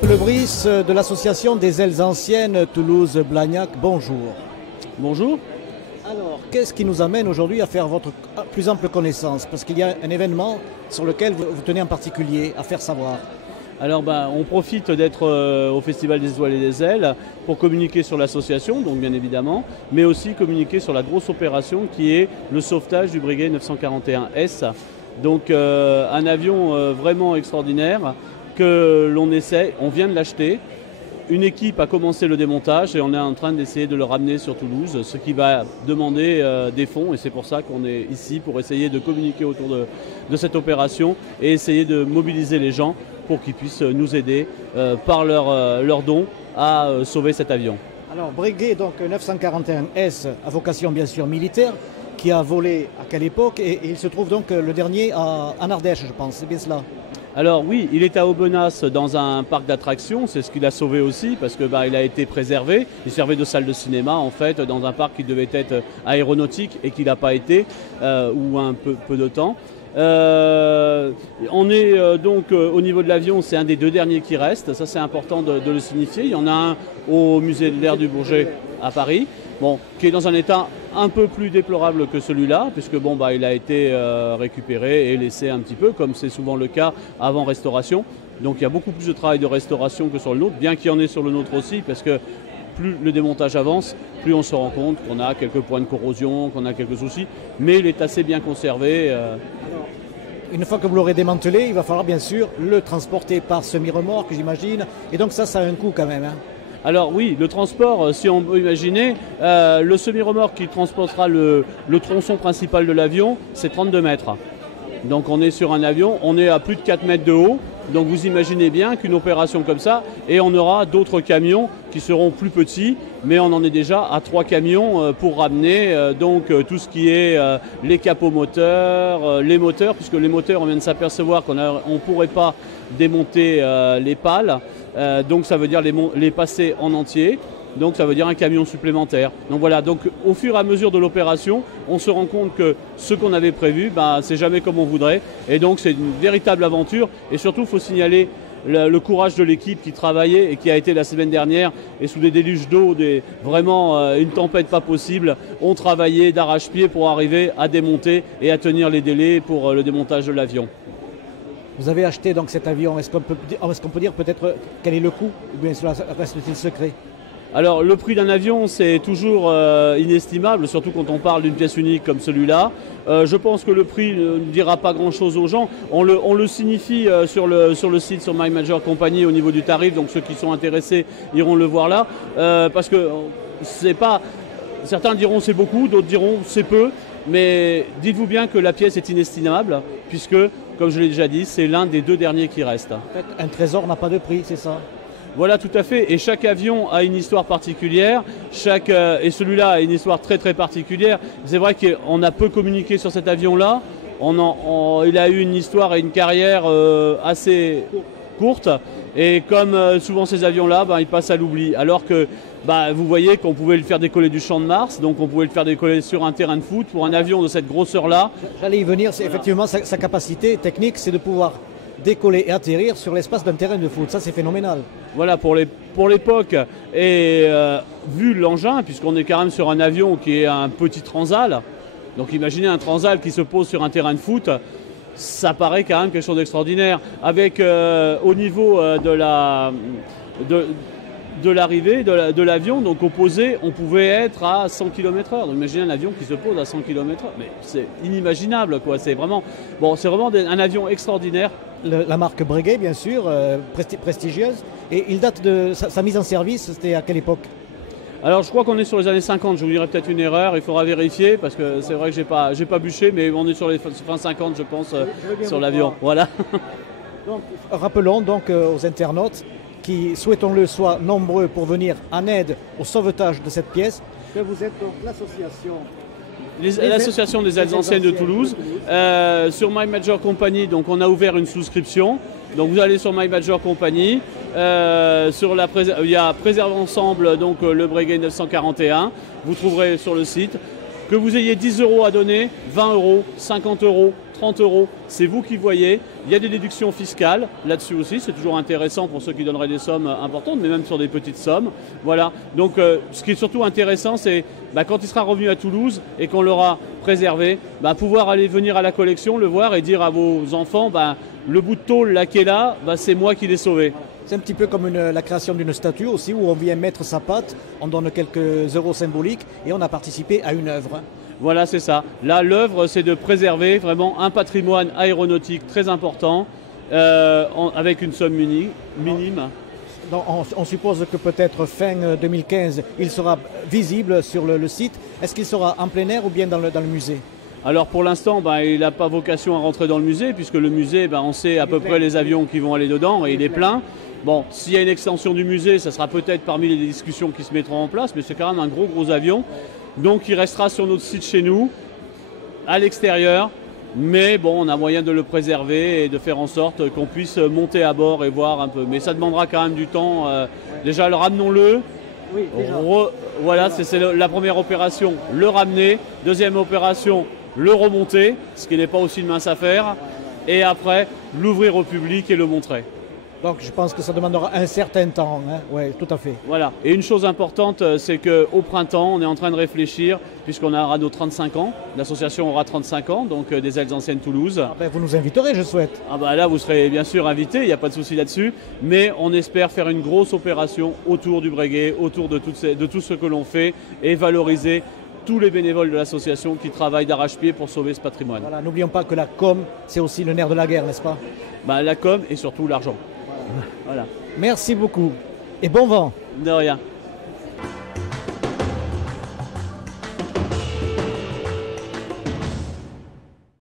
Philippe Lebris de l'association des ailes anciennes Toulouse-Blagnac, bonjour. Bonjour. Alors, qu'est-ce qui nous amène aujourd'hui à faire votre plus ample connaissance? Parce qu'il y a un événement sur lequel vous tenez en particulier à faire savoir. Alors on profite d'être au Festival des Étoiles et des Ailes pour communiquer sur l'association, donc bien évidemment, mais aussi communiquer sur la grosse opération qui est le sauvetage du Breguet 941S. Donc un avion vraiment extraordinaire que l'on essaie, on vient de l'acheter. Une équipe a commencé le démontage et on est en train d'essayer de le ramener sur Toulouse, ce qui va demander des fonds et c'est pour ça qu'on est ici pour essayer de communiquer autour de cette opération et essayer de mobiliser les gens pour qu'ils puissent nous aider par leurs dons à sauver cet avion. Alors Breguet, donc 941S, à vocation bien sûr militaire, qui a volé à quelle époque et il se trouve donc le dernier en Ardèche, je pense, c'est bien cela? Alors oui, il est à Aubenas dans un parc d'attractions, c'est ce qu'il a sauvé aussi parce que il a été préservé. Il servait de salle de cinéma en fait dans un parc qui devait être aéronautique et qui n'a pas été ou un peu de temps. On est donc au niveau de l'avion, c'est un des deux derniers qui reste, ça c'est important de le signifier. Il y en a un au musée de l'air du Bourget à Paris, qui est dans un état un peu plus déplorable que celui-là, puisque il a été récupéré et laissé un petit peu, comme c'est souvent le cas avant restauration. Donc il y a beaucoup plus de travail de restauration que sur le nôtre, bien qu'il y en ait sur le nôtre aussi, parce que plus le démontage avance, plus on se rend compte qu'on a quelques points de corrosion, qu'on a quelques soucis, mais il est assez bien conservé. Une fois que vous l'aurez démantelé, il va falloir bien sûr le transporter par semi-remorque, j'imagine, et donc ça a un coût quand même. Alors oui, le transport, si on peut imaginer, le semi-remorque qui transportera le tronçon principal de l'avion, c'est 32 mètres. Donc on est sur un avion, on est à plus de 4 mètres de haut. Donc vous imaginez bien qu'une opération comme ça, et on aura d'autres camions qui seront plus petits, mais on en est déjà à 3 camions pour ramener tout ce qui est les capots moteurs, les moteurs, puisque les moteurs, on vient de s'apercevoir qu'on ne pourrait pas démonter les pales, donc ça veut dire les passer en entier. Donc ça veut dire un camion supplémentaire. Donc voilà, donc au fur et à mesure de l'opération, on se rend compte que ce qu'on avait prévu, c'est jamais comme on voudrait. Et donc c'est une véritable aventure. Et surtout, il faut signaler le courage de l'équipe qui travaillait et qui a été la semaine dernière et sous des déluges d'eau, vraiment une tempête pas possible, ont travaillé d'arrache-pied pour arriver à démonter et à tenir les délais pour le démontage de l'avion. Vous avez acheté donc cet avion. Est-ce qu'on peut dire peut-être quel est le coût ou bien cela reste-t-il secret? Alors le prix d'un avion c'est toujours inestimable, surtout quand on parle d'une pièce unique comme celui-là. Je pense que le prix ne dira pas grand-chose aux gens. On le signifie sur le site, sur My Major Company au niveau du tarif, donc ceux qui sont intéressés iront le voir là. Parce que c'est pas. Certains diront c'est beaucoup, d'autres diront c'est peu, mais dites-vous bien que la pièce est inestimable, puisque, comme je l'ai déjà dit, c'est l'un des deux derniers qui restent. En fait, un trésor n'a pas de prix, c'est ça? Voilà, tout à fait. Et chaque avion a une histoire particulière. Et celui-là a une histoire très très particulière. C'est vrai qu'on a peu communiqué sur cet avion-là. Il a eu une histoire et une carrière assez courte. Et comme souvent ces avions-là, ils passent à l'oubli. Alors que vous voyez qu'on pouvait le faire décoller du Champ de Mars. Donc on pouvait le faire décoller sur un terrain de foot. Pour un avion de cette grosseur-là. J'allais y venir. C'est effectivement sa capacité technique, c'est de pouvoir décoller et atterrir sur l'espace d'un terrain de foot. Ça, c'est phénoménal. Voilà, pour l'époque, et vu l'engin, puisqu'on est quand même sur un avion qui est un petit transal, donc imaginez un transal qui se pose sur un terrain de foot, ça paraît quand même quelque chose d'extraordinaire. Avec, au niveau de l'arrivée de l'avion, donc opposé, on pouvait être à 100 km/h. Donc imaginez un avion qui se pose à 100 km/h, mais c'est inimaginable, quoi. C'est vraiment un avion extraordinaire. La marque Breguet, bien sûr, prestigieuse. Et il date de sa mise en service, c'était à quelle époque? Alors je crois qu'on est sur les années 50, je vous dirais peut-être une erreur, il faudra vérifier parce que c'est vrai que j'ai pas bûché, mais on est sur les fin 50 je pense sur l'avion. Voilà. Donc, rappelons donc aux internautes qui, souhaitons-le, soient nombreux pour venir en aide au sauvetage de cette pièce, que vous êtes donc l'association des ailes anciennes de Toulouse. Sur My Major Company, donc on a ouvert une souscription. Donc vous allez sur My Major Company, il y a Préserve Ensemble, donc le Breguet 941. Vous trouverez sur le site. Que vous ayez 10 euros à donner, 20 euros, 50 euros, 30 euros, c'est vous qui voyez. Il y a des déductions fiscales là-dessus aussi, c'est toujours intéressant pour ceux qui donneraient des sommes importantes, mais même sur des petites sommes. Voilà. Donc ce qui est surtout intéressant, c'est quand il sera revenu à Toulouse et qu'on l'aura préservé, pouvoir aller venir à la collection, le voir et dire à vos enfants, le bout de tôle là qui est là, c'est moi qui l'ai sauvé. C'est un petit peu comme la création d'une statue aussi, où on vient mettre sa patte, on donne quelques euros symboliques et on a participé à une œuvre. Voilà, c'est ça. Là, l'œuvre, c'est de préserver vraiment un patrimoine aéronautique très important, avec une somme minime. Donc, on suppose que peut-être fin 2015, il sera visible sur le site. Est-ce qu'il sera en plein air ou bien dans le musée ? Alors pour l'instant, il n'a pas vocation à rentrer dans le musée, puisque le musée, on sait à peu près les avions qui vont aller dedans et il est plein. Bon, s'il y a une extension du musée, ça sera peut-être parmi les discussions qui se mettront en place, mais c'est quand même un gros avion. Donc il restera sur notre site chez nous, à l'extérieur, mais on a moyen de le préserver et de faire en sorte qu'on puisse monter à bord et voir un peu. Mais ça demandera quand même du temps. Déjà, ramenons-le. Oui, voilà, c'est la première opération, le ramener. Deuxième opération, le remonter, ce qui n'est pas aussi une mince affaire. Et après, l'ouvrir au public et le montrer. Donc je pense que ça demandera un certain temps, hein. Oui, tout à fait. Voilà. Et une chose importante, c'est qu'au printemps, on est en train de réfléchir, puisqu'on aura nos 35 ans, l'association aura 35 ans, donc des Ailes Anciennes Toulouse. Vous nous inviterez, je souhaite. Là, vous serez bien sûr invités, il n'y a pas de souci là-dessus, mais on espère faire une grosse opération autour du Breguet, autour de tout ce que l'on fait, et valoriser tous les bénévoles de l'association qui travaillent d'arrache-pied pour sauver ce patrimoine. Voilà, n'oublions pas que la com, c'est aussi le nerf de la guerre, n'est-ce pas ? La com et surtout l'argent. Voilà. Merci beaucoup et bon vent. De rien.